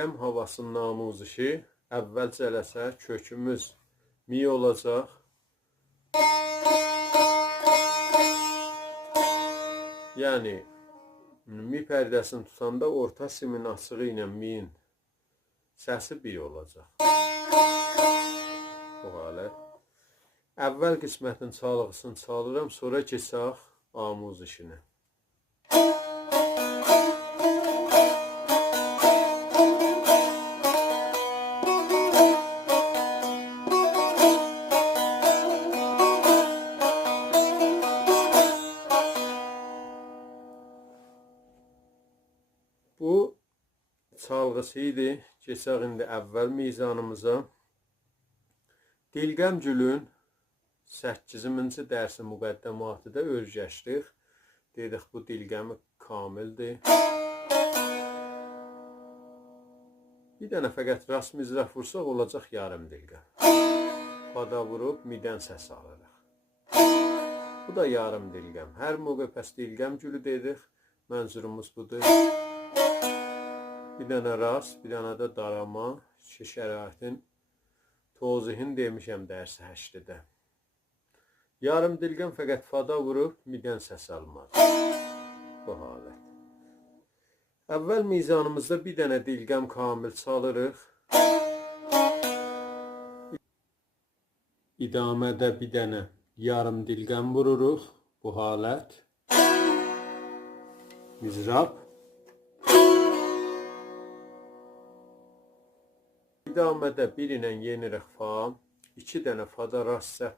dilgəm havasının namuzişi əvvəlcə eləsə kökümüz mi olacaq. Yəni mi pərdəsini tutanda orta simin açığı ilə mi'nin səsi bir olacaq. Bu halət. Əvvəl qismətin çalğısını çalıram, sonra keçək amuz işini. Bu çalğısı idi. Keçək indi əvvəl mizanımıza. Dilgəm gülün 8-ci dərsi müqəddəmatıda öyrəşdik. Dedik bu dilgəmi kamildir. Bir dənə fəqət rast mizraf vursaq olacaq yarım dilgəm. Fada vurub midən səs alırıq. Bu da yarım dilgəm. Hər moqə pəs dilgəm gülü dedik. Mənzurumuz budur. Bir dənə rast, bir dənə də darama. Şəraitinin tozihin demişəm dərsi 8-də. Yarım dilgəm fəqət fada vurub midən səs almaz. Bu halət. Əvvəl mizanımızda bir dənə dilgəm kamil çalırıq. İdamədə bir dənə yarım dilgəm vururuq. Bu halət. Mizrab. İdamədə bir ilə yenirik fa. 2 dənə fada rast səhv